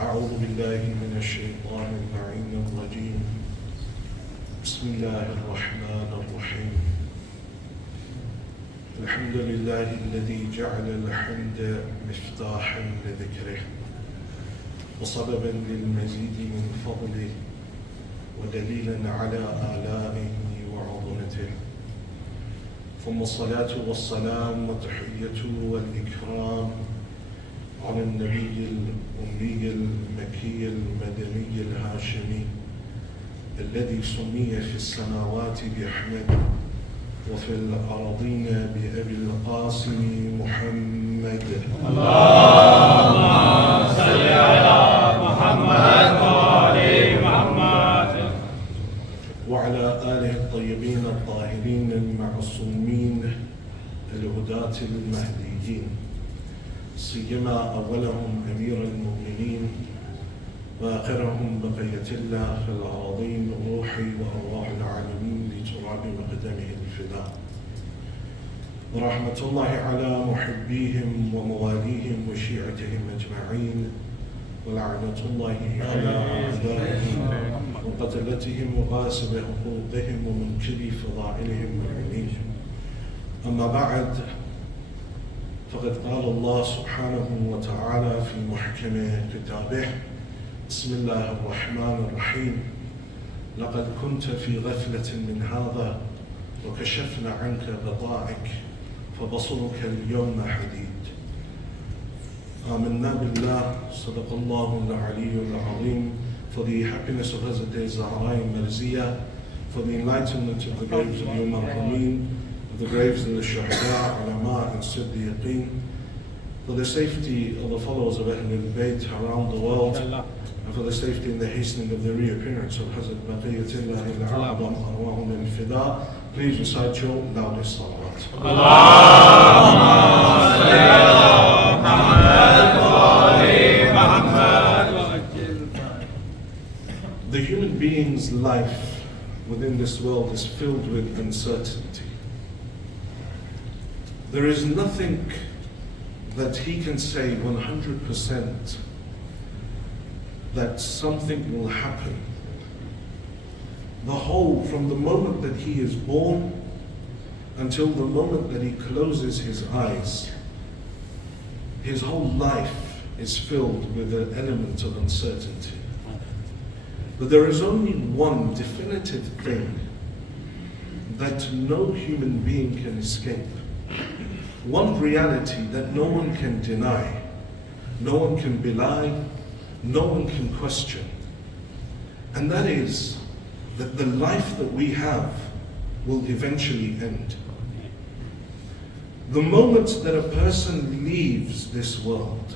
أعوذ بالله من الشيطان اللعين الرجيم. بسم الله الرحمن الرحيم. الحمد لله الذي جعل الحمد مفتاحا لذكره وسببا للمزيد من فضله ودليلا على آلائه وعظمته. ثم الصلاة والسلام والتحية والإكرام على النبي الأمي المكي المدني الهاشمي الذي سمي في السماوات بأحمد وفي الأراضين بأبي القاسم محمد. اللهم صل على محمد وآل محمد وعلى آله الطيبين الطاهرين المعصومين الهداة المهديين، سيما أولهم أمير المؤمنين وآخرهم بقية الله في الأراضين روحي وأرواح العالمين لتراب مقدمه الفداء. ورحمة الله على محبيهم ومواليهم وشيعتهم أجمعين، ولعنة الله على أعدائهم وقتلتهم وغاصب حقوقهم ومنكري فضائلهم وعليهم. أما بعد، فقد قال الله سبحانه وتعالى في محكم كتابه: بسم الله الرحمن الرحيم. لقد كنت في غفلة من هذا وكشفنا عنك غطاءك فبصرك اليوم حديد. آمنا بالله. صدق الله العلي العظيم. For the happiness of Hazrat Zahra Marzia, for the enlightenment of the graves of the Marhameen, the graves of the Shuhada, Ulama and Siddiqeen, for the safety of the followers of Ahlul Bayt around the world, and for the safety and the hastening of the reappearance of Hazrat Baqiyatullah al-A'zam Arwahum al-Fida, please recite your loudest salawat. Allahumma salli ala Muhammad wa ali Muhammad. The human being's life within this world is filled with uncertainty. There is nothing that he can say 100% that something will happen. The whole, from the moment that he is born until the moment that he closes his eyes, his whole life is filled with an element of uncertainty. But there is only one definitive thing that no human being can escape. One reality that no one can deny, no one can belie, no one can question. And that is that the life that we have will eventually end. The moment that a person leaves this world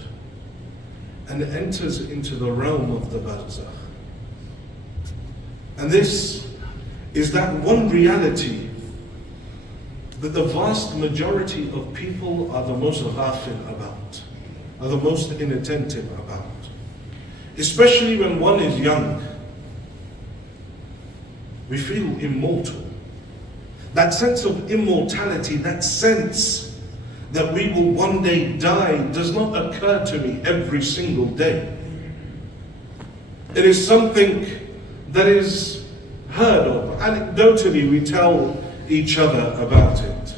and enters into the realm of the barzakh, and this is that one reality that the vast majority of people are the most ghafil about, are the most inattentive about. Especially when one is young. We feel immortal. That sense of immortality, that sense that we will one day die does not occur to me every single day. It is something that is heard of. Anecdotally, we tell each other about it.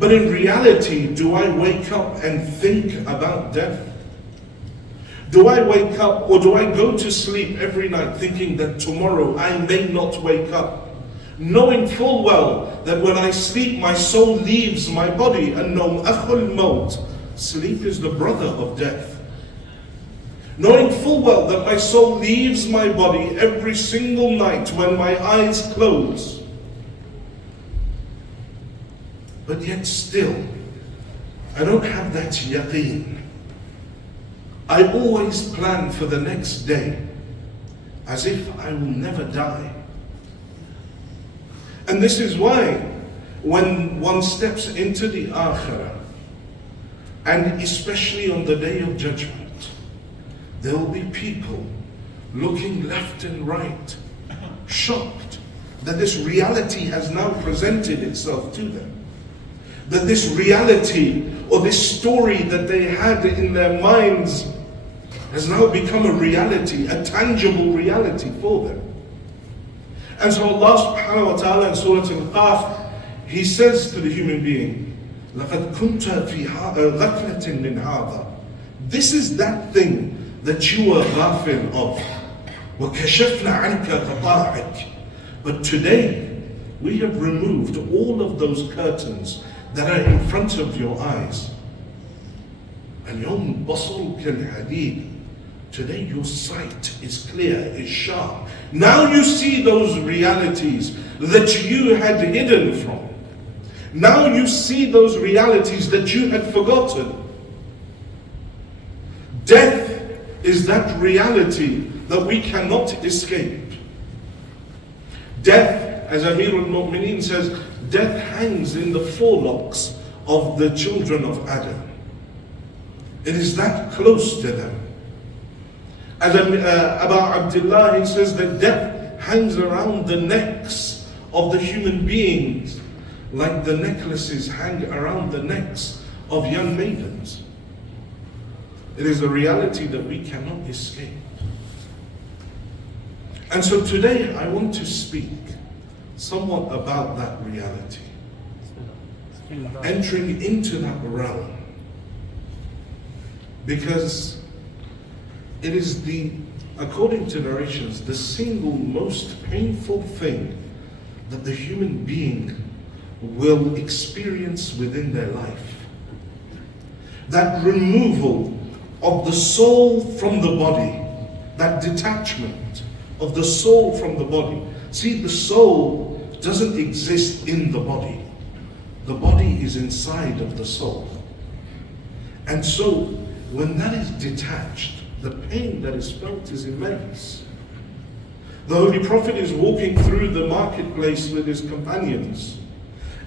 But in reality, do I wake up and think about death? Do I wake up, or do I go to sleep every night thinking that tomorrow I may not wake up, knowing full well that when I sleep my soul leaves my body? And no, akhul maut, sleep is the brother of death. Knowing full well that my soul leaves my body every single night when my eyes close. But yet still, I don't have that yaqeen. I always plan for the next day as if I will never die. And this is why when one steps into the akhirah, and especially on the day of judgment, there will be people looking left and right, shocked that this reality has now presented itself to them. That this reality or this story that they had in their minds has now become a reality, a tangible reality for them. And so Allah subhanahu wa ta'ala in Surah Al-Qaf, He says to the human being, لَقَدْ كُنْتَ فِي غَفْلَةٍ مِّنْ هَذَا. This is that thing that you were ghafil of. وَكَشَفْنَا عَنْكَ غَطَاءَكَ. But today, we have removed all of those curtains that are in front of your eyes. الْيَوْمُ بَصَرُكَ الْحَدِيدِ. Today your sight is clear, is sharp. Now you see those realities that you had hidden from. Now you see those realities that you had forgotten. Death is that reality that we cannot escape. Death, as Amir al-Mu'mineen says, death hangs in the forelocks of the children of Adam. It is that close to them. As Abu Abdullah, he says that death hangs around the necks of the human beings like the necklaces hang around the necks of young maidens. It is a reality that we cannot escape. And so today I want to speak somewhat about that reality. Entering into that realm. Because it is according to narrations, the single most painful thing that the human being will experience within their life. That removal of the soul from the body, that detachment of the soul from the body. See, the soul doesn't exist in the body. The body is inside of the soul. And so, when that is detached, the pain that is felt is immense. The Holy Prophet is walking through the marketplace with his companions,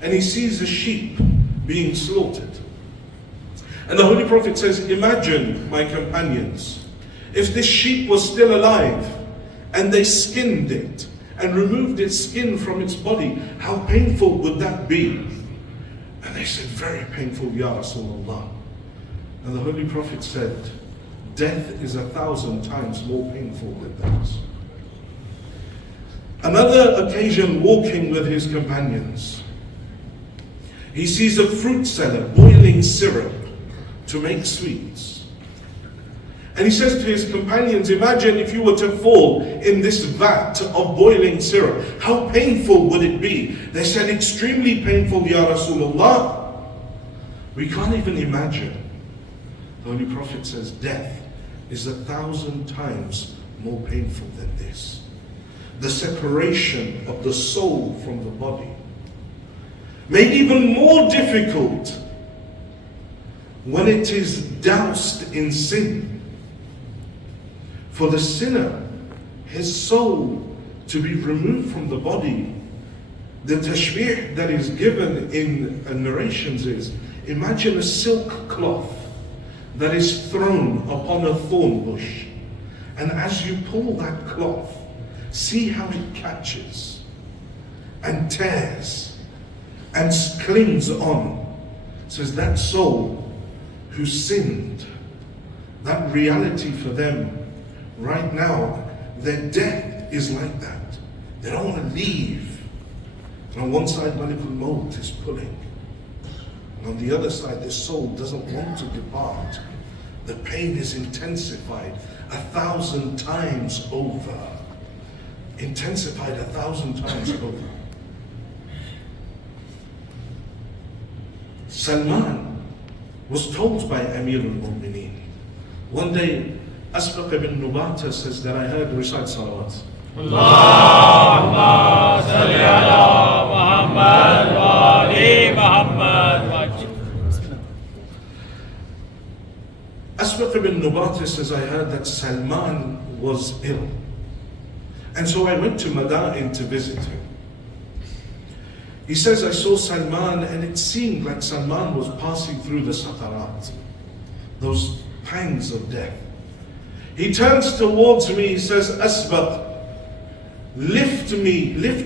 and he sees a sheep being slaughtered. And the Holy Prophet says, imagine, my companions, if this sheep was still alive, and they skinned it, and removed its skin from its body, how painful would that be? And they said, very painful, Ya Rasulullah. And the Holy Prophet said, death is 1,000 times more painful than that. Another occasion, walking with his companions, he sees a fruit seller boiling syrup to make sweets. And he says to his companions, imagine if you were to fall in this vat of boiling syrup, how painful would it be? They said, extremely painful, Ya Rasulullah. We can't even imagine. The Holy Prophet says, death is 1,000 times more painful than this. The separation of the soul from the body, made even more difficult when it is doused in sin. For the sinner, his soul to be removed from the body, the tashbih that is given in narrations is, imagine a silk cloth that is thrown upon a thorn bush, and as you pull that cloth, see how it catches and tears and clings on. Says that soul who sinned, that reality for them right now, their death is like that. They don't want to leave. And on one side, Malikul Maut is pulling. And on the other side, the soul doesn't want to depart. The pain is intensified 1,000 times over. Intensified 1,000 times over. Salman was told by Amir al-Mu'mineen. One day, Asbaq ibn Nubata says that I heard recite salawat. Allahumma salli ala Muhammad wa ali Muhammad. Asbaq ibn Nubata says I heard that Salman was ill. And so I went to Madain to visit him. He says, I saw Salman and it seemed like Salman was passing through the sakarat, those pangs of death. He turns towards me, he says, Asbaq, lift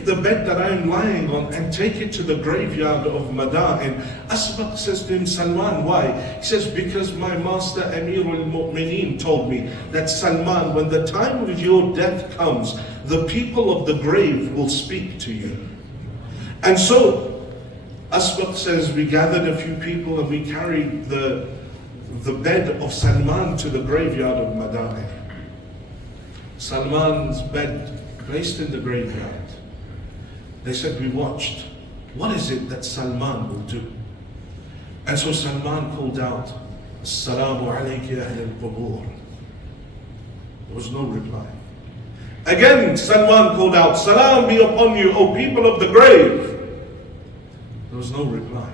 the bed that I am lying on and take it to the graveyard of Madain. Asbaq says to him, Salman, why? He says, because my master Amirul Mu'mineen told me that, Salman, when the time of your death comes, the people of the grave will speak to you. And so, Asbaq says, we gathered a few people and we carried the bed of Salman to the graveyard of Madain. Salman's bed placed in the graveyard. They said, we watched. What is it that Salman will do? And so Salman called out, Assalamu alayki ahl al-qubur. There was no reply. Again, Salman called out, Salam be upon you, O people of the grave. There was no reply.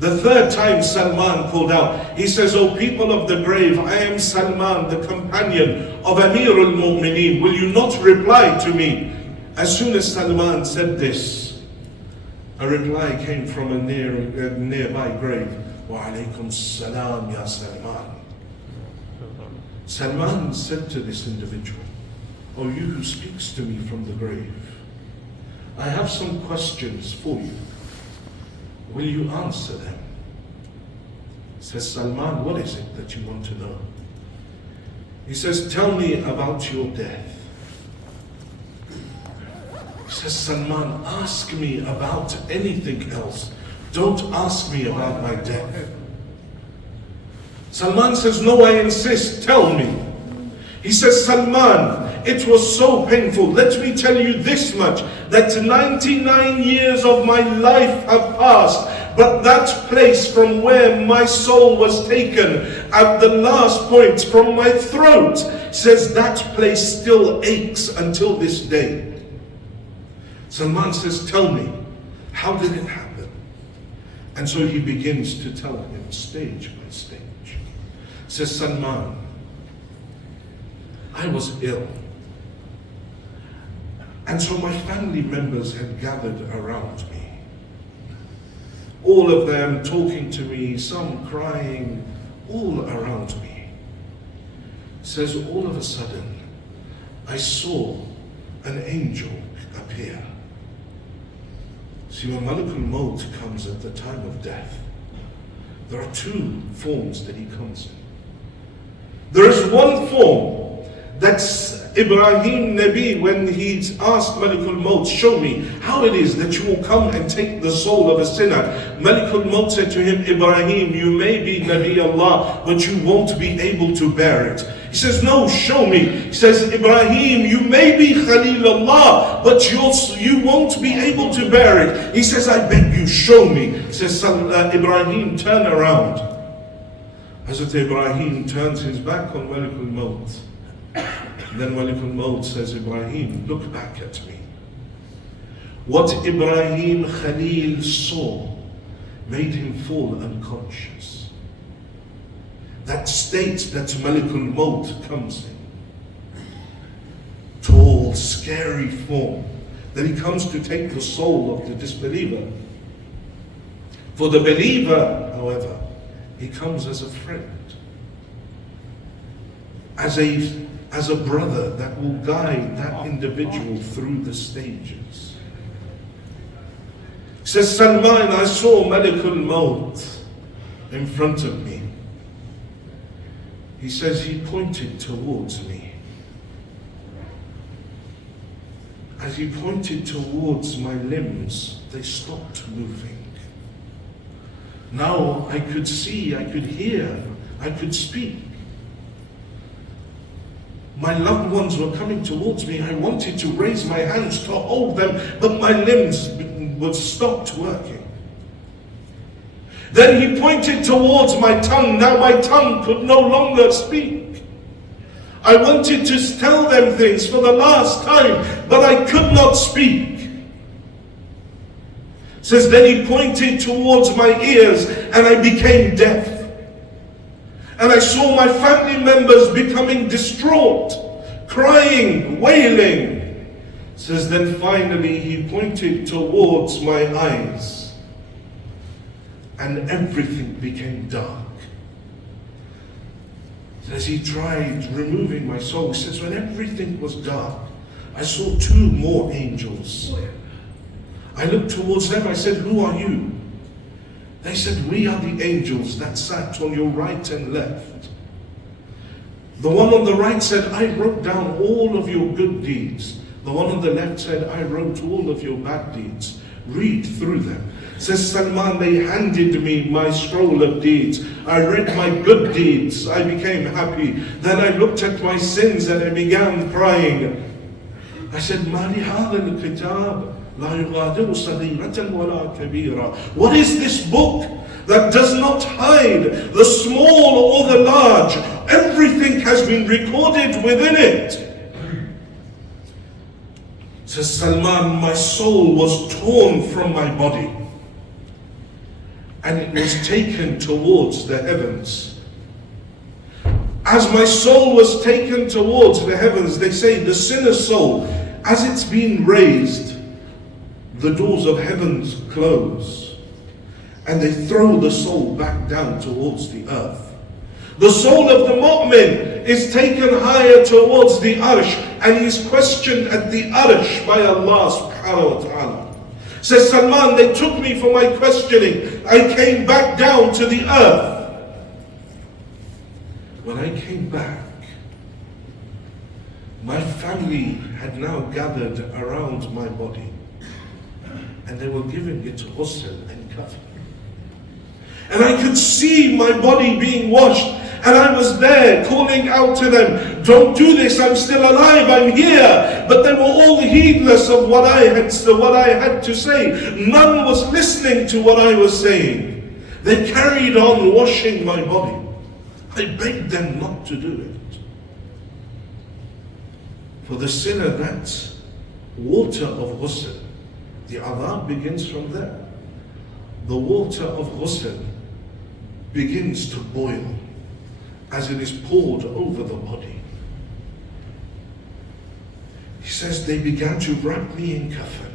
The third time Salman called out, he says, O people of the grave, I am Salman, the companion of Amir al-Mu'mineen. Will you not reply to me? As soon as Salman said this, a reply came from a nearby grave. Wa alaykum salam ya Salman. Salman said to this individual, O you who speaks to me from the grave, I have some questions for you. Will you answer them? Says Salman, what is it that you want to know? He says, tell me about your death. He says, Salman, ask me about anything else. Don't ask me about my death. Salman says, no, I insist, tell me. He says, Salman, it was so painful. Let me tell you this much, that 99 years of my life have passed, but that place from where my soul was taken at the last point from my throat, says that place still aches until this day. Salman says, tell me, how did it happen? And so he begins to tell him stage by stage. Says Salman, I was ill. And so my family members had gathered around me. All of them talking to me, some crying, all around me. Says all of a sudden, I saw an angel appear. See, when Malakul Maut comes at the time of death, there are two forms that he comes in. There is one form, that's Ibrahim Nabi, when he asked Malakul Maut, show me how it is that you will come and take the soul of a sinner. Malakul Maut said to him, Ibrahim, you may be Nabi Allah, but you won't be able to bear it. He says, no, show me. He says, Ibrahim, you may be Khalil Allah, but you won't be able to bear it. He says, I beg you, show me. He says, Ibrahim, turn around. Hazrat Ibrahim turns his back on Malakul Maut. Then Malakul Maut says, Ibrahim, look back at me. What Ibrahim Khalil saw made him fall unconscious. That state that Malakul Maut comes in, tall, scary form, that he comes to take the soul of the disbeliever. For the believer, however, he comes as a friend, as a brother that will guide that individual through the stages. Says Salman, I saw Malakul Maut in front of me. He says he pointed towards me. As he pointed towards my limbs, they stopped moving. Now I could see, I could hear, I could speak. My loved ones were coming towards me. I wanted to raise my hands to hold them, but my limbs were stopped working. Then he pointed towards my tongue. Now my tongue could no longer speak. I wanted to tell them things for the last time, but I could not speak. Says then he pointed towards my ears and I became deaf. And I saw my family members becoming distraught, crying, wailing. Says then finally he pointed towards my eyes. And everything became dark. As he tried removing my soul, he says, when everything was dark, I saw two more angels. I looked towards them, I said, who are you? They said, we are the angels that sat on your right and left. The one on the right said, I wrote down all of your good deeds. The one on the left said, I wrote all of your bad deeds. Read through them. Says Salman, they handed me my scroll of deeds. I read my good deeds. I became happy. Then I looked at my sins and I began crying. I said, Mali hadha al-kitab la yughadiru saghiratan wala kabira. What is this book that does not hide the small or the large? Everything has been recorded within it. Says Salman, my soul was torn from my body and it was taken towards the heavens. As my soul was taken towards the heavens, they say the sinner's soul, as it's been raised, the doors of heavens close and they throw the soul back down towards the earth. The soul of the mu'min is taken higher towards the arsh and he is questioned at the arsh by Allah subhanahu wa ta'ala. Says Salman, they took me for my questioning. I came back down to the earth. When I came back, my family had now gathered around my body and they were giving it ghusl and kafan. And I could see my body being washed. And I was there calling out to them, don't do this, I'm still alive, I'm here. But they were all heedless of what I had to say. None was listening to what I was saying. They carried on washing my body. I begged them not to do it. For the sinner, that's water of ghusl. The adhab begins from there. The water of ghusl begins to boil as it is poured over the body. He says they began to wrap me in kafan.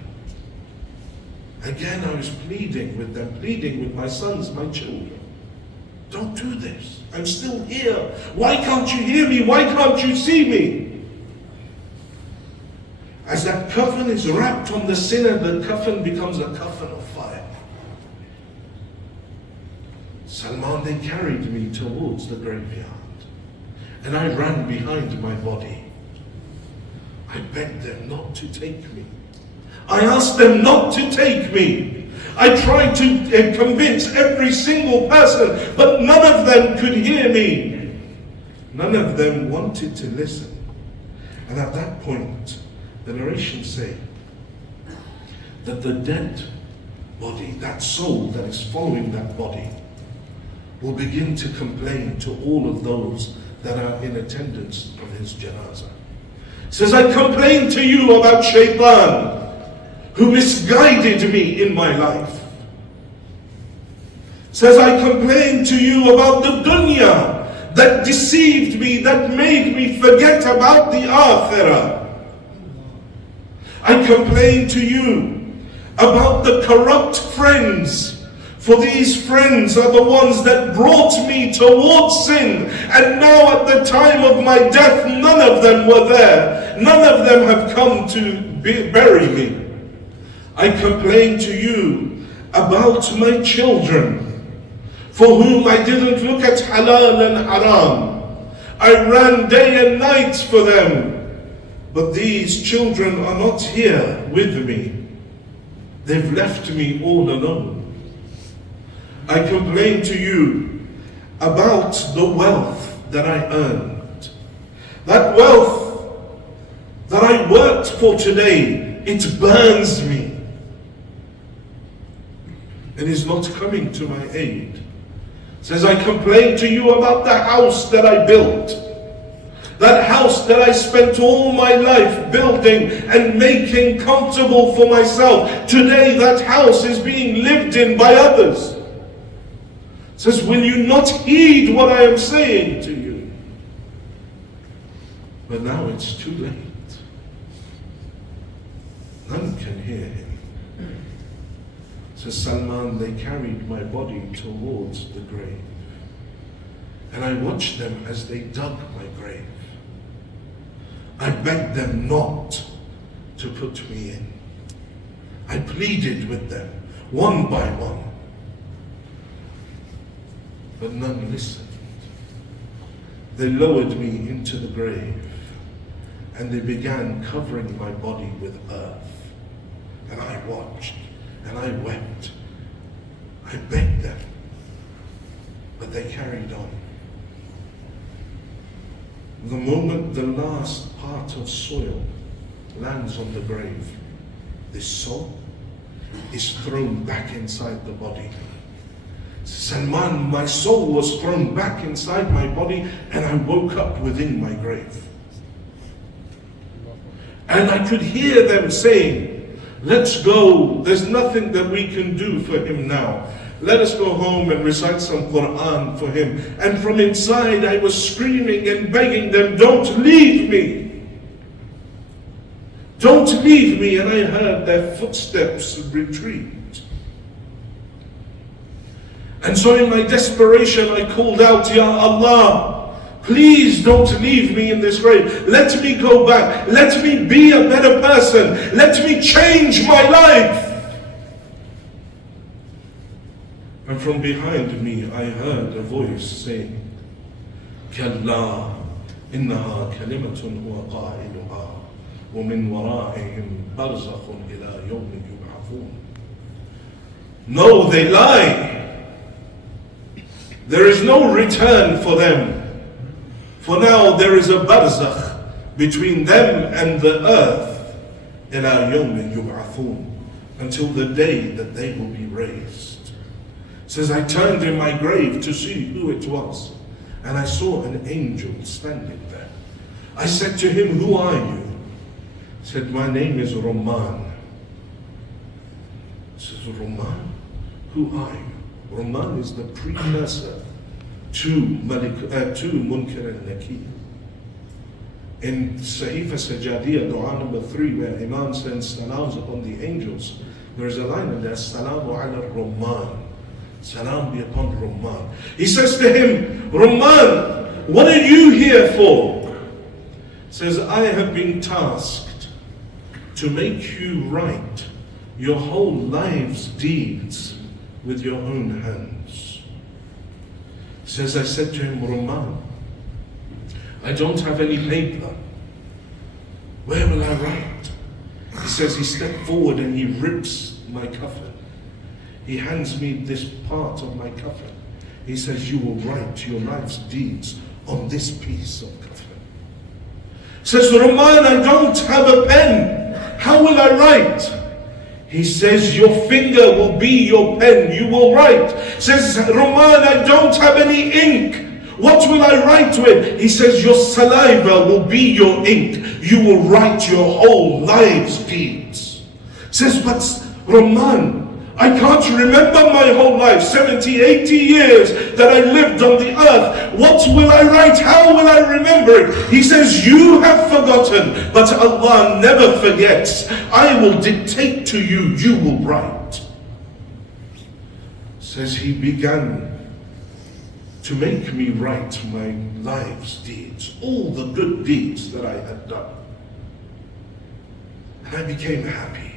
Again I was pleading with them, pleading with my sons, my children. Don't do this. I'm still here. Why can't you hear me? Why can't you see me? As that kafan is wrapped on the sinner, the kafan becomes a kafan of fire. Salman, they carried me towards the graveyard and I ran behind my body. I begged them not to take me. I asked them not to take me. I tried to convince every single person, but none of them could hear me. None of them wanted to listen. And at that point, the narrations say that the dead body, that soul that is following that body, will begin to complain to all of those that are in attendance of his janazah. Says, I complained to you about shaitan, who misguided me in my life. Says, I complained to you about the dunya that deceived me, that made me forget about the akhirah. I complained to you about the corrupt friends, for these friends are the ones that brought me towards sin. And now at the time of my death, none of them were there. None of them have come to bury me. I complained to you about my children, for whom I didn't look at halal and haram. I ran day and night for them. But these children are not here with me. They've left me all alone. I complain to you about the wealth that I earned. That wealth that I worked for today, it burns me. It is not coming to my aid. Says, I complain to you about the house that I built. That house that I spent all my life building and making comfortable for myself. Today that house is being lived in by others. Says, will you not heed what I am saying to you? But now it's too late. None can hear him. Says Salman, they carried my body towards the grave. And I watched them as they dug my grave. I begged them not to put me in. I pleaded with them, one by one. But none listened. They lowered me into the grave, and they began covering my body with earth. And I watched, and I wept. I begged them, but they carried on. The moment the last part of soil lands on the grave, this soul is thrown back inside the body. Salman, my soul was thrown back inside my body, and I woke up within my grave. And I could hear them saying, let's go, there's nothing that we can do for him now. Let us go home and recite some Quran for him. And from inside I was screaming and begging them, don't leave me. Don't leave me. And I heard their footsteps retreat. And so in my desperation I called out, Ya Allah, please don't leave me in this grave. Let me go back. Let me be a better person. Let me change my life. And from behind me I heard a voice saying, Kalla innaha kalimatun huwa qailuha wa min wara'ihim barzakhun ila yawmin yub'athun. No, they lie. There is no return for them. For now there is a barzakh between them and the earth, ila yawmin yub'athun, until the day that they will be raised. It says, I turned in my grave to see who it was, and I saw an angel standing there. I said to him, who are you? He said, my name is Rumman. He says, Rumman? Who are you? Rumman is the precursor to Munkar and Nakir. In Sahifa Sajadiyah, dua number 3, where Imam sends salams upon the angels, there is a line in there, Salamu ala Rumman. Salam be upon Rumman. He says to him, Rumman, what are you here for? He says, I have been tasked to make you write your whole life's deeds with your own hands. He says, I said to him, Rumman, I don't have any paper. Where will I write? He says, he stepped forward and he rips my coffin. He hands me this part of my coffin. He says, you will write your life's deeds on this piece of coffin. He says, Rumman, I don't have a pen. How will I write? He says, your finger will be your pen. You will write. He says, Rumman, I don't have any ink. What will I write with? He says, your saliva will be your ink. You will write your whole life's deeds. He says, but Rumman, I can't remember my whole life, 70, 80 years that I lived on the earth. What will I write? How will I remember it? He says, you have forgotten, but Allah never forgets. I will dictate to you, you will write. Says he began to make me write my life's deeds, all the good deeds that I had done. And I became happy,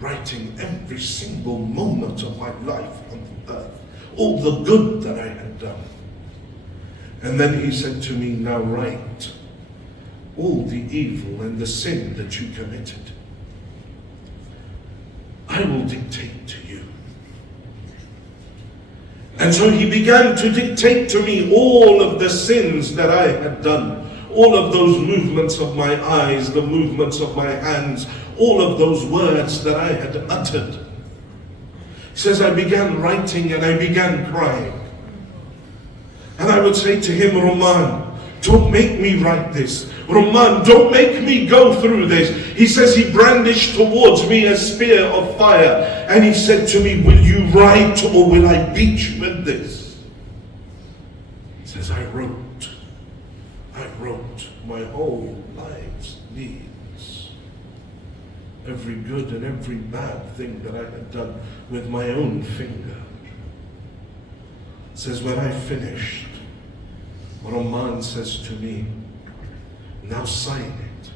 writing every single moment of my life on the earth, all the good that I had done. And then he said to me, now write all the evil and the sin that you committed. I will dictate to you. And so he began to dictate to me all of the sins that I had done, all of those movements of my eyes, the movements of my hands, all of those words that I had uttered. He says, I began writing and I began crying. And I would say to him, Rumman, don't make me write this. Rumman, don't make me go through this. He says he brandished towards me a spear of fire. And he said to me, will you write or will I beat you with this? He says, I wrote my whole life's deeds. Every good and every bad thing that I had done with my own finger. It says, when I finished, Rumman says to me, now sign it.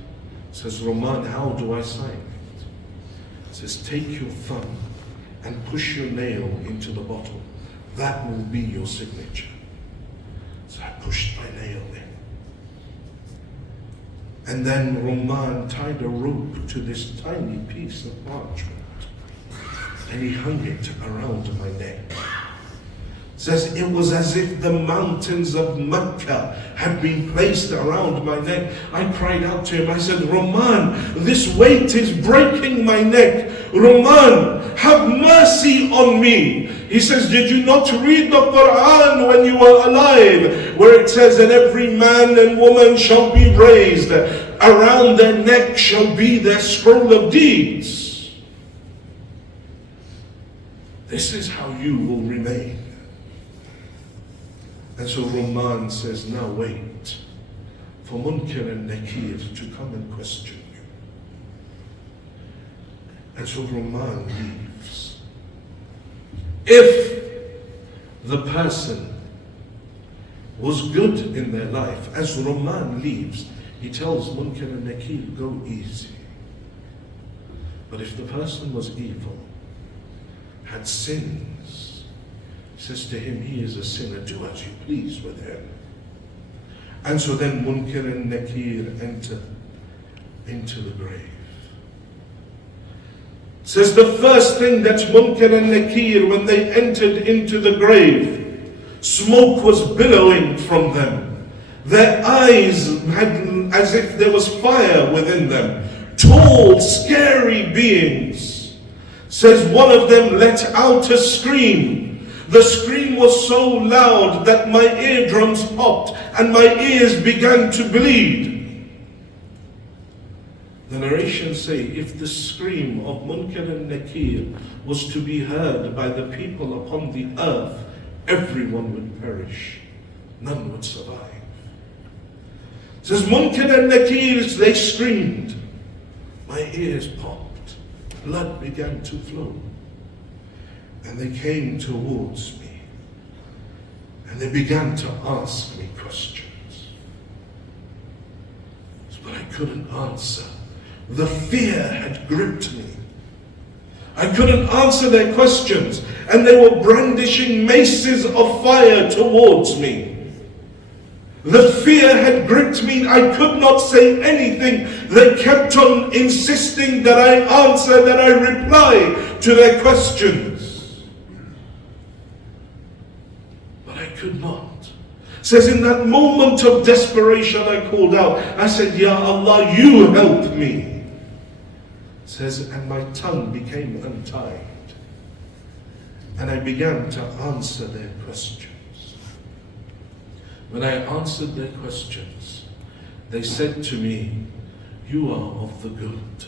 Says, Roman, how do I sign it? Says, take your thumb and push your nail into the bottle. That will be your signature. So I pushed my nail in. And then Roman tied a rope to this tiny piece of parchment and he hung it around my neck. Says it was as if the mountains of Mecca had been placed around my neck. I cried out to him, I said, Roman, this weight is breaking my neck. Roman, have mercy on me. He says, did you not read the Quran when you were alive? Where it says that every man and woman shall be raised. Around their neck shall be their scroll of deeds. This is how you will remain. And so Roman says, now wait for Munkar and Nakir to come and question you. And so Roman leaves. If the person was good in their life, as Roman leaves, he tells Munkar and Nakir, go easy. But if the person was evil, had sins, says to him, he is a sinner, do as you please with him. And so then Munkar and Nakir enter into the grave. Says the first thing that Munkar and Nakir, when they entered into the grave, smoke was billowing from them. Their eyes had as if there was fire within them. Tall, scary beings. Says one of them let out a scream. The scream was so loud that my eardrums popped and my ears began to bleed. The narrations say, if the scream of Munkar and Nakir was to be heard by the people upon the earth, everyone would perish. None would survive. It says Munkar and Nakir, they screamed. My ears popped. Blood began to flow. And they came towards me. And they began to ask me questions. But I couldn't answer. The fear had gripped me. I couldn't answer their questions. And they were brandishing maces of fire towards me. The fear had gripped me. I could not say anything. They kept on insisting that I answer, that I reply to their questions. Could not. Says in that moment of desperation I called out. I said, Ya Allah, you help me. Says, and my tongue became untied. And I began to answer their questions. When I answered their questions, they said to me, you are of the good.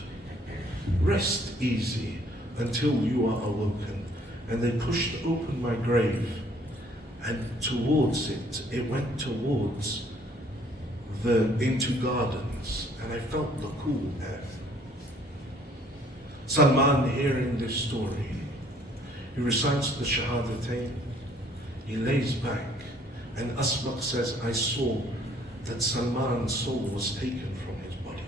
Rest easy until you are awoken. And they pushed open my grave. And towards it, it went towards into gardens, and I felt the cool air. Salman, hearing this story, he recites the Shahadatain, he lays back, and Asbaq says, I saw that Salman's soul was taken from his body.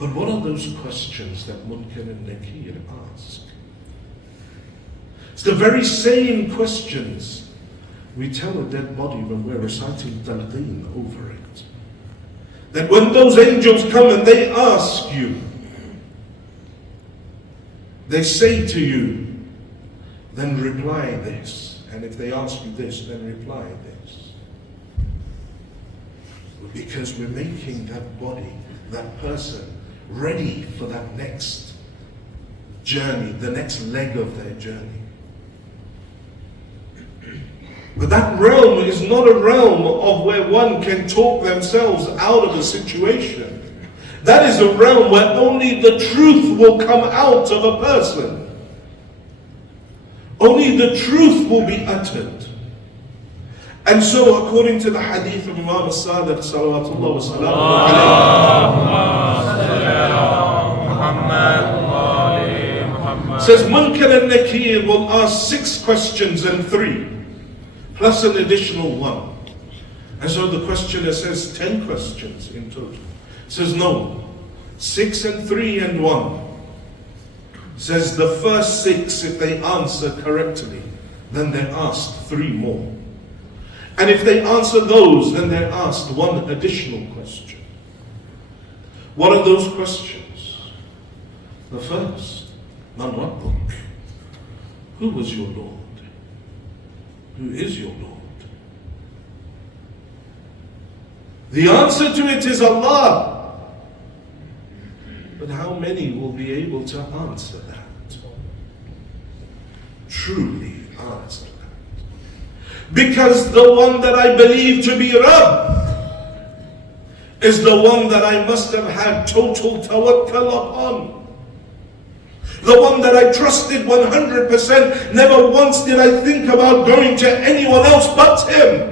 But what are those questions that Munkar and Nakir ask? It's the very same questions we tell a dead body when we're reciting talqeen over it. That when those angels come and they ask you, they say to you, then reply this. And if they ask you this, then reply this. Because we're making that body, that person, ready for that next journey, the next leg of their journey. But that realm is not a realm of where one can talk themselves out of a situation. That is a realm where only the truth will come out of a person. Only the truth will be uttered. And so, according to the hadith of Imam al-Sadiq, salawatullah wa salamu alayhi, says Munkar and Nakir will ask 6 questions and 3. Plus an additional 1. And so the questioner says 10 questions in total. Says no. 6 and 3 and 1. Says the first 6, if they answer correctly, then they're asked 3 more. And if they answer those, then they're asked 1 additional question. What are those questions? The first, Man Rabbuk? Who was your Lord? Who is your Lord? The answer to it is Allah. But how many will be able to answer that? Truly answer that. Because the one that I believe to be Rabb is the one that I must have had total tawakkul upon. The one that I trusted 100%. Never once did I think about going to anyone else but Him.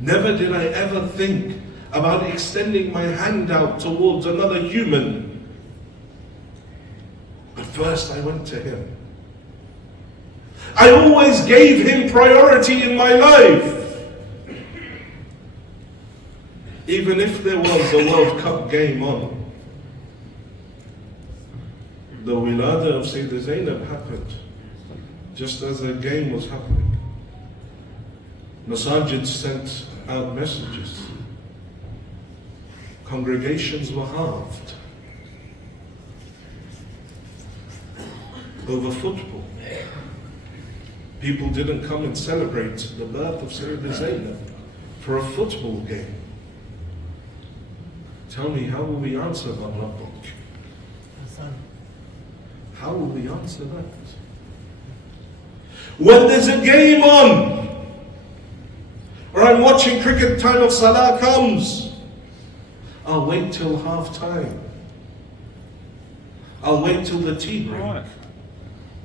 Never did I ever think about extending my hand out towards another human. But first I went to Him. I always gave Him priority in my life. Even if there was a World Cup game on. The wilada of Sayyidah Zainab happened just as the game was happening. Masajid sent out messages. Congregations were halved over football. People didn't come and celebrate the birth of Sayyidah Zainab for a football game. Tell me, how will we answer Man Rabbuk? How will we answer that? When there's a game on, or I'm watching cricket, time of Salah comes, I'll wait till half time. I'll wait till the tea break. Man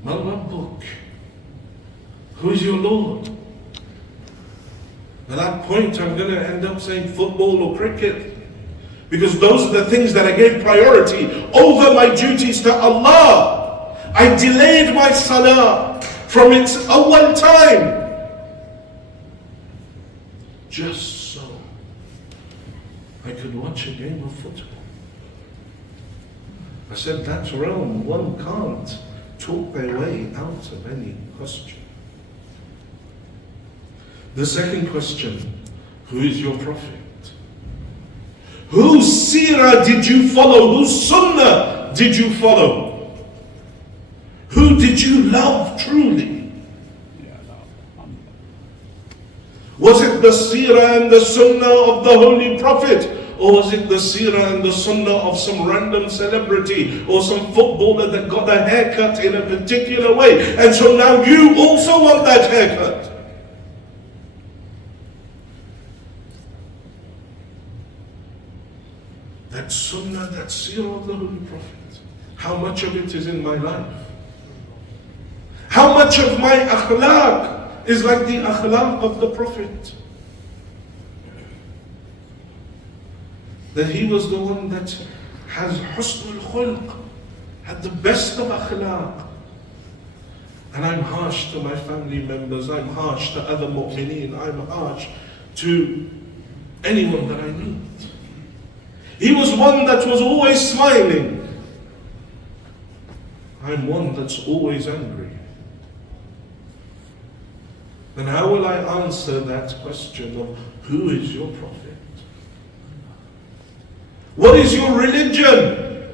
Rabbuk, who is your Lord? At that point, I'm going to end up saying football or cricket. Because those are the things that I gave priority over my duties to Allah. I delayed my salah from its awwal time. Just so I could watch a game of football. I said that realm, one can't talk their way out of any question. The second question, who is your prophet? Whose seerah did you follow? Whose sunnah did you follow? Who did you love truly? Was it the seerah and the sunnah of the Holy Prophet? Or was it the seerah and the sunnah of some random celebrity or some footballer that got a haircut in a particular way? And so now you also want that haircut. That sunnah, that seerah of the Holy Prophet. How much of it is in my life? How much of my akhlaq is like the akhlaq of the Prophet? That he was the one that has husnul khulq, had the best of akhlaq. And I'm harsh to my family members, I'm harsh to other mu'mineen, I'm harsh to anyone that I meet. He was one that was always smiling. I'm one that's always angry. Then how will I answer that question of who is your prophet? What is your religion?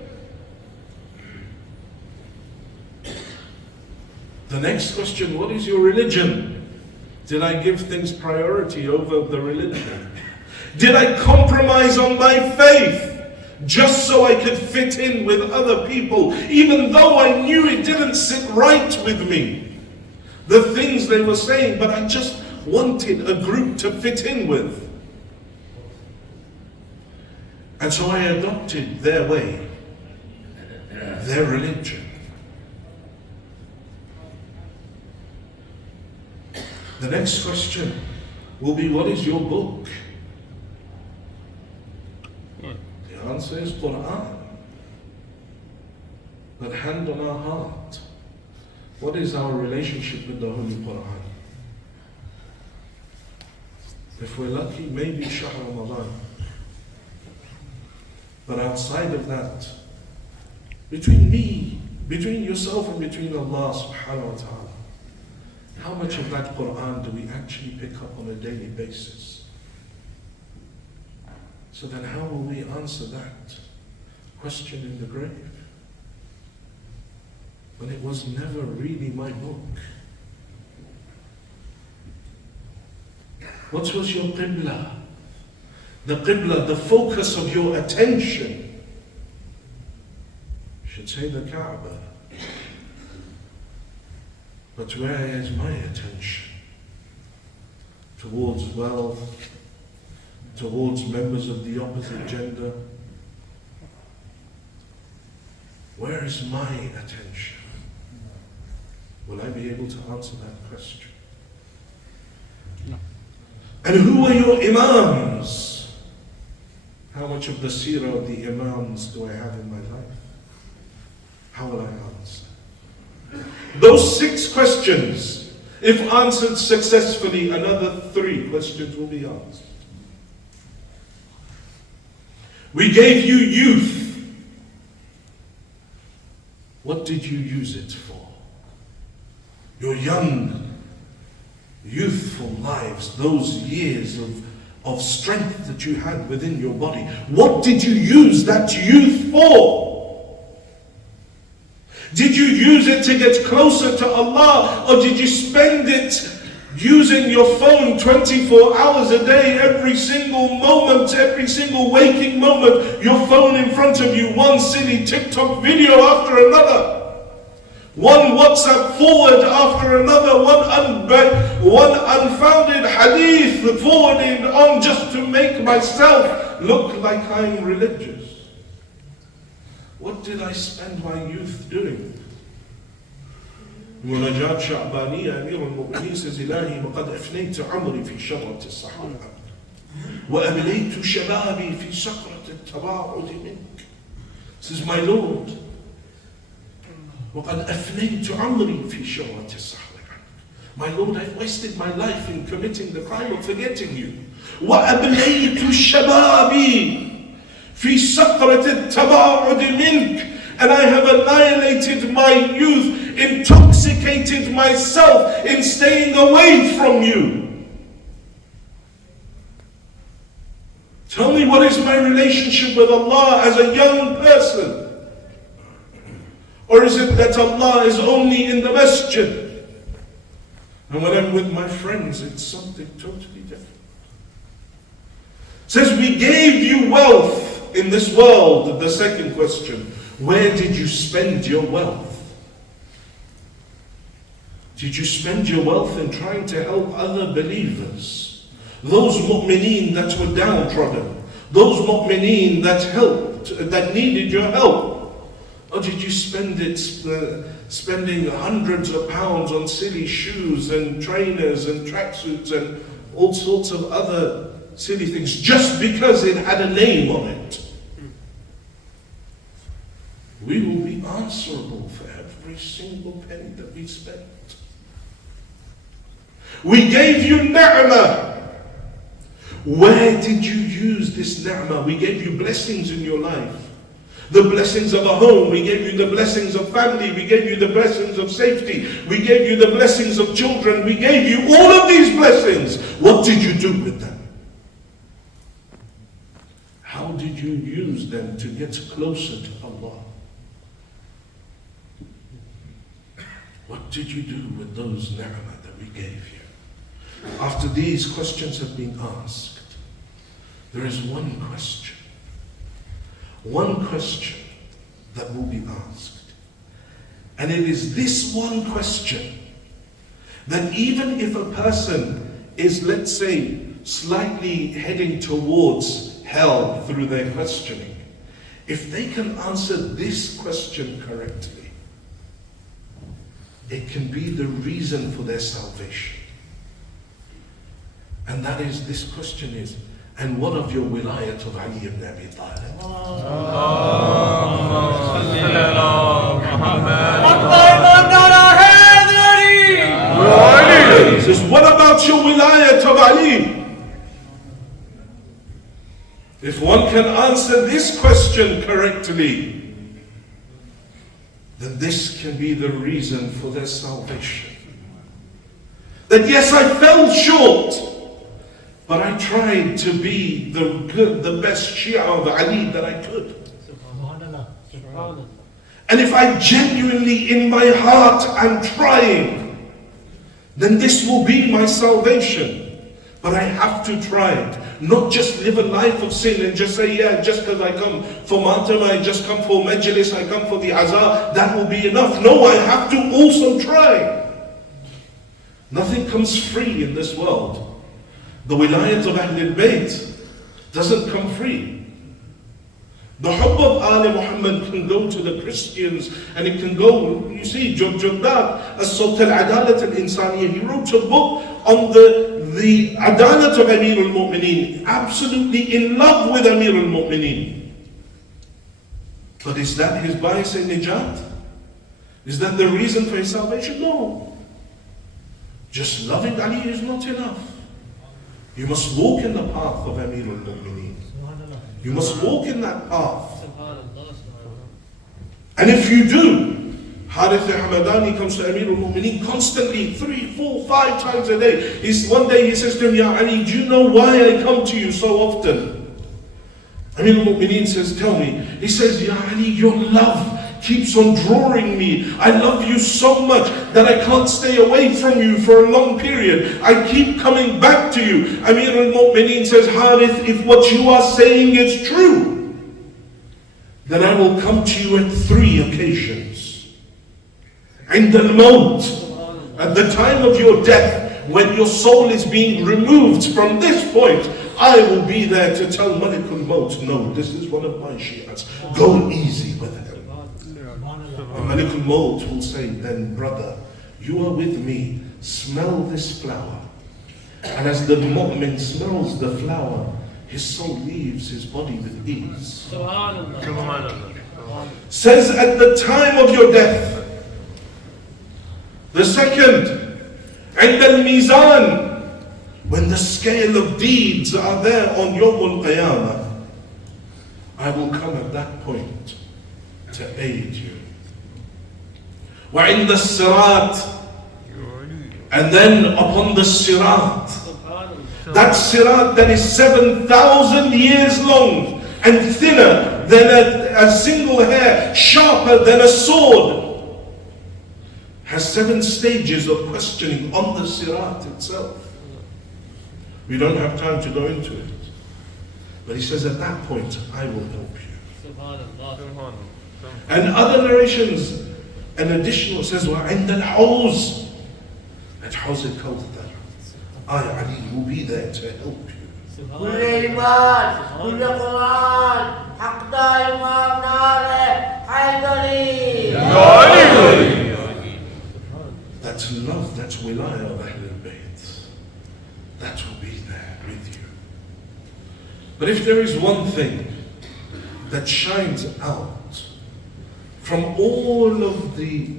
The next question, what is your religion? Did I give things priority over the religion? Did I compromise on my faith just so I could fit in with other people, even though I knew it didn't sit right with me? The things they were saying, but I just wanted a group to fit in with. And so I adopted their way, their religion. The next question will be, what is your book? The answer is Quran. But hand on our heart, what is our relationship with the Holy Quran? If we're lucky, maybe Shahr Ramadan. But outside of that, between yourself and between Allah subhanahu wa ta'ala, how much of that Quran do we actually pick up on a daily basis? So then how will we answer that question in the grave? When it was never really my book. What was your qibla? The qibla, the focus of your attention. You should say the Kaaba. But where is my attention? Towards wealth, towards members of the opposite gender. Where is my attention? Will I be able to answer that question? No. And who are your imams? How much of the seerah of the imams do I have in my life? How will I answer? Those 6 questions, if answered successfully, another 3 questions will be answered. We gave you youth. What did you use it for? Your young, youthful lives, those years of strength that you had within your body. What did you use that youth for? Did you use it to get closer to Allah, or did you spend it using your phone 24 hours a day, every single moment, every single waking moment, your phone in front of you, one silly TikTok video after another? One WhatsApp forward after another, one unfounded hadith forwarding on just to make myself look like I'm religious. What did I spend my youth doing? مناجاة شعبانية أمير المؤمنين says إلهي وقد أفنيت عمري في شرة الصحابة وأبليت شبابي في سكرة التباعد منك. Says my Lord, وقد أفنيت عمري في شرة الصحابة. My Lord, I've wasted my life in committing the crime of forgetting you. وأبليت شبابي في سكرة التباعد منك. And I have annihilated my youth, intoxicated myself in staying away from you. Tell me, what is my relationship with Allah as a young person? Or is it that Allah is only in the masjid? And when I'm with my friends, it's something totally different. It says we gave you wealth in this world. The second question, where did you spend your wealth? Did you spend your wealth in trying to help other believers? Those mu'mineen that were downtrodden, those mu'mineen that helped, that needed your help? Or did you spend it spending hundreds of pounds on silly shoes and trainers and tracksuits and all sorts of other silly things just because it had a name on it? We will be answerable for every single penny that we spent. We gave you ni'mah. Where did you use this ni'mah? We gave you blessings in your life. The blessings of a home. We gave you the blessings of family. We gave you the blessings of safety. We gave you the blessings of children. We gave you all of these blessings. What did you do with them? How did you use them to get closer to Allah? What did you do with those ni'mah that we gave you? After these questions have been asked, there is one question that will be asked. And it is this one question that even if a person is, let's say, slightly heading towards hell through their questioning, if they can answer this question correctly, it can be the reason for their salvation. And that is, this question is, and what of your wilayat of Ali ibn Abi Talib? What about your wilayat of Ali? If one can answer this question correctly, then this can be the reason for their salvation. That yes, I fell short, but I tried to be the best Shia of Ali that I could. And if I genuinely in my heart am trying, then this will be my salvation. But I have to try it. Not just live a life of sin and just say, yeah, just because I come for Matam, I just come for Majlis, I come for the Azhar, that will be enough. No, I have to also try. Nothing comes free in this world. The wilayat of Ahlul Bayt doesn't come free. The hubb of Ali Muhammad can go to the Christians and it can go, you see, Jabdat, As-Sawt al-Adalat al-Insaniyah, he wrote a book on the Adalat of Amir al-Mu'mineen, absolutely in love with Amir al-Mu'mineen. But is that his bias in Nijat? Is that the reason for his salvation? No. Just loving Ali is not enough. You must walk in the path of Amir al-Mu'mineen. You must walk in that path. And if you do, Harith al-Hamadani comes to Amir al-Mu'mineen constantly, 3, 4, 5 times a day. One day he says to him, Ya Ali, do you know why I come to you so often? Amir al-Mu'mineen says, tell me. He says, Ya Ali, your love keeps on drawing me. I love you so much that I can't stay away from you for a long period. I keep coming back to you. Amir al-Mu'mineen says, Harith, if what you are saying is true, then I will come to you at 3 occasions. عند الموت, at the time of your death, when your soul is being removed from this point, I will be there to tell Malik al-Maut, no, this is one of my Shi'ats. Go easy with him. And Malik al-Maut will say, then brother, you are with me, smell this flower. And as the mu'min smells the flower, his soul leaves his body with ease. Says at the time of your death. The second, عند الميزان, when the scale of deeds are there on Yawm al-Qiyamah, I will come at that point to aid you. وعند الصراط, and then upon the sirat, that sirat that is 7,000 years long and thinner than a single hair, sharper than a sword, has 7 stages of questioning on the sirat itself. We don't have time to go into it. But he says at that point, I will help you. And other narrations, an additional says, وَعِنْدَ الْحَوْزِ, at Hawz al-Kawthar, I, Ali, will be there to help you. كل إيمان كل قرآن حق دائما ناره حيدري. That love, that wilayah of Ahlul Bayt, that will be there with you. But if there is one thing that shines out from all of the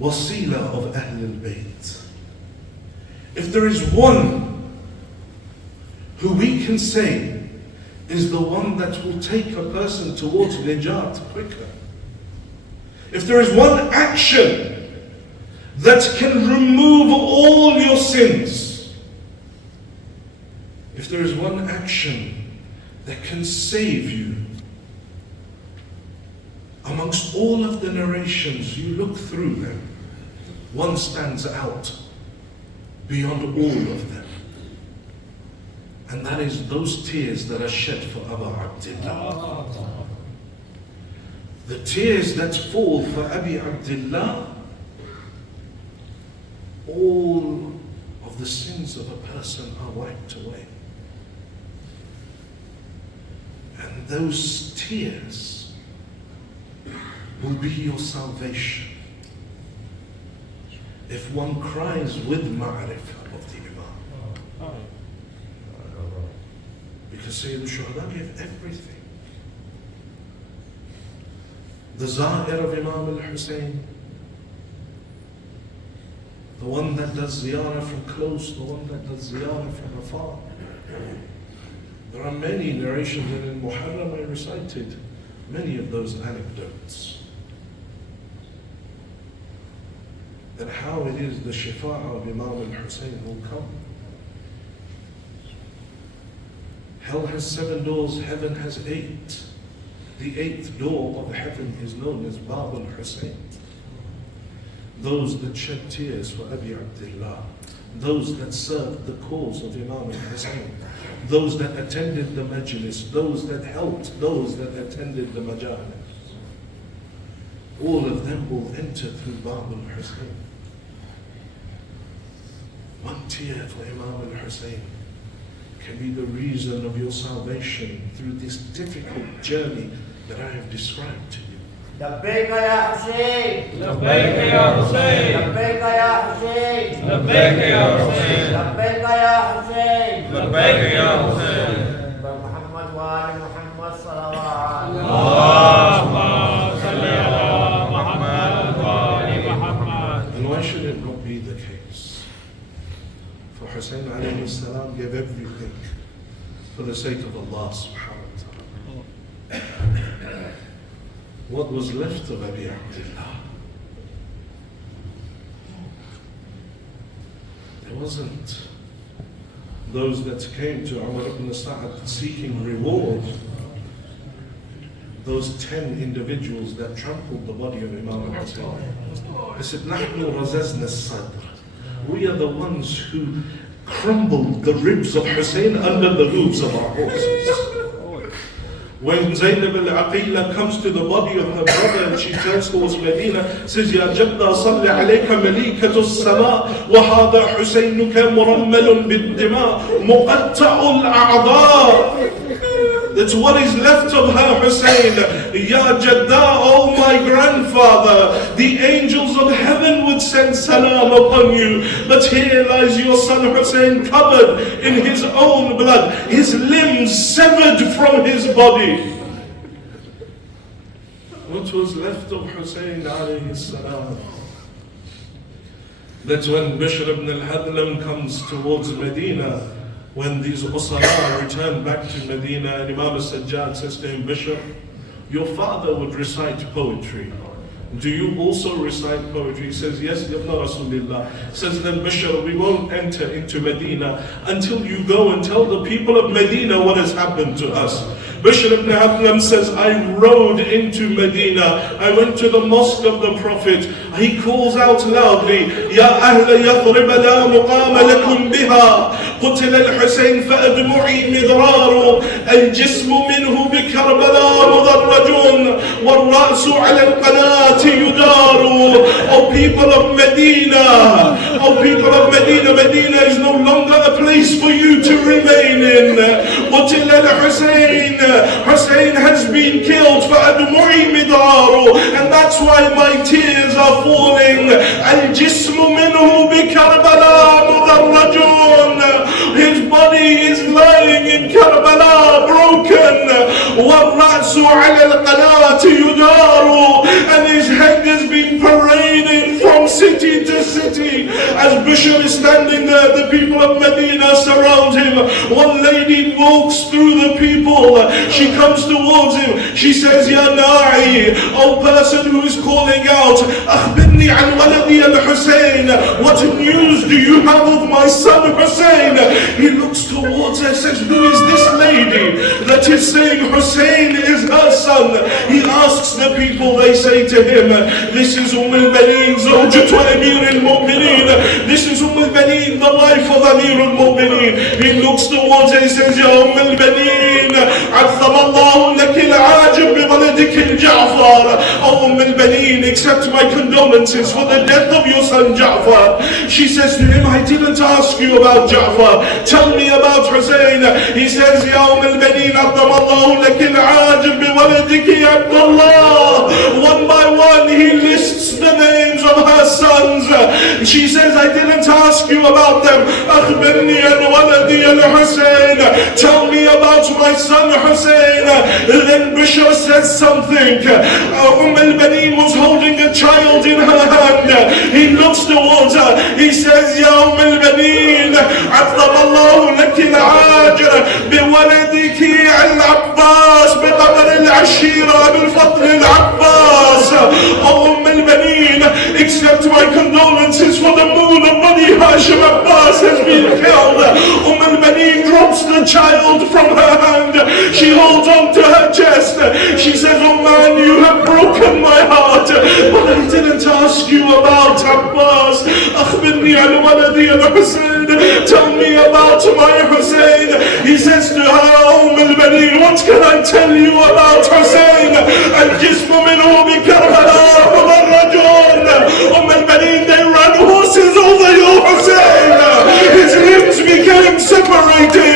wasila of Ahlul Bayt, if there is one who we can say is the one that will take a person towards Najat quicker, if there is one action that can remove all your sins, if there is one action that can save you, amongst all of the narrations, you look through them, one stands out beyond all of them. And that is those tears that are shed for Abu Abdullah. The tears that fall for Abi Abdullah, all of the sins of a person are wiped away. And those tears will be your salvation if one cries with ma'rifah of the Imam. Because Sayyid al-Shuhada gave everything. The Zahir of Imam al-Hussein, the one that does ziyarah from close, the one that does ziyarah from afar, There are many narrations, and in Muharram I recited many of those anecdotes. And how it is the Shifa'a of Imam al-Hussein will come. Hell has 7 doors, heaven has 8. The 8th door of heaven is known as Bab al-Hussein. Those that shed tears for Abi Abdullah, those that served the cause of Imam al-Hussein, those that attended the Majlis, those that helped, those that attended the Majalis. All of them will enter through Bab al-Hussein. One tear for Imam al-Hussein can be the reason of your salvation through this difficult journey that I have described to you. لبيك يا حسين لبيك يا حسين لبيك يا حسين لبيك يا حسين لبيك يا حسين لبيك يا حسين محمد وآل محمد صلوات اللهم صل على محمد وآل محمد. And why should it not be the case? For Hussein alayhi salam gave everything for the sake of Allah subhanahu wa ta'ala. What was left of Abi Abdullah? It wasn't those that came to Umar ibn Sa'ad seeking reward. Those 10 individuals that trampled the body of Imam al-Hussein. They said, نحن رززنا الصدر. We are the ones who crumbled the ribs of Hussein under the hooves of our horses. When Zainab al-Aqila comes to the body of her brother and she turns towards Medina, says, يا جدة صل عليك مليكة السماء وهذا حسينك مرمل بالدماء مقطع الأعضاء. That's what is left of her, Hussein. Ya Jadda, oh my grandfather, the angels of heaven would send salam upon you. But here lies your son Hussein covered in his own blood, his limbs severed from his body. What was left of Hussein alayhi salam? That's when Bishr ibn al-Hadlam comes towards Medina. When these Usara return back to Medina, and Imam al-Sajjad says to him, Bishr, your father would recite poetry. Do you also recite poetry? He says, yes, Ya Rasulullah. Says, then Bishr, we won't enter into Medina until you go and tell the people of Medina what has happened to us. Bishr ibn Hadlam says, I rode into Medina. I went to the mosque of the Prophet. He calls out loudly, Ya Ahla Yathrib la muqama lakum biha. قتل الحسين فأدمعي مضرار الجسم منه بكربلاء مضرج والرأس على القناة يدار. O people of Medina, O people of Medina, Medina is no longer a place for you to remain in. قتل الحسين, Hussein has been killed فأدمعي مضرار, and that's why my tears are falling. الجسم منه بكربلاء مضرج. His body is lying in Karbala, broken. وَالرَّأْسُ عَلَى الْقَنَاةِ يُدَارُ, and his head has been paraded from city to city. As Bishr is standing there, the people of Medina surround him. One lady walks through the people. She comes towards him. She says, Ya Na'i, O person who is calling out, أخبرني عن ولدي الحسين. What news do you have of my son Hussein? He looks towards her and says, who is this lady that is saying Hussein is her son? He asks the people, they say to him, this is al-Baneen, Zawjatu Amir al-Mu'mineen. This is al-Baneen, the wife of Amir al-Mu'mineen. He looks towards her and says, Ya al-Baneen, عظم الله لك العاجب بولدك الجعفر. Oh al-Baneen, accept my condolences for the death of your son Ja'far. She says to him, I didn't ask you about Ja'far. Tell me about Hussein. He says, Ya al-Baneen, عظم الله لك العاجب بولدك Abdullah. One by one he lists the names of her sons. She says, I didn't ask you about them. أخبرني عن ولدي الحسين. Tell me about my son Hussein. Then Bishr says something. al-Baneen was holding a child in her hand. He looks towards her. He says, Ya al-Baneen, عظم الله لك العاجر بولدك بيتي العباس بقبر العشيرة بالفضل العباس. أم البنين, accept my condolences for the moon of Bani Hashim Abbas has been killed. Al-Bani drops the child from her hand. She holds on to her chest. She says, oh man, you have broken my heart, but I didn't ask you about Abbas. أخبرني عن ولدي الحسين. Tell me about my Hussein. He says to her, Al-Bani, what can I tell you about Hussein? الجسم منه بكربلاء مدرجون. Al-Bani, they ran horses over your Hussein. His limbs became separated.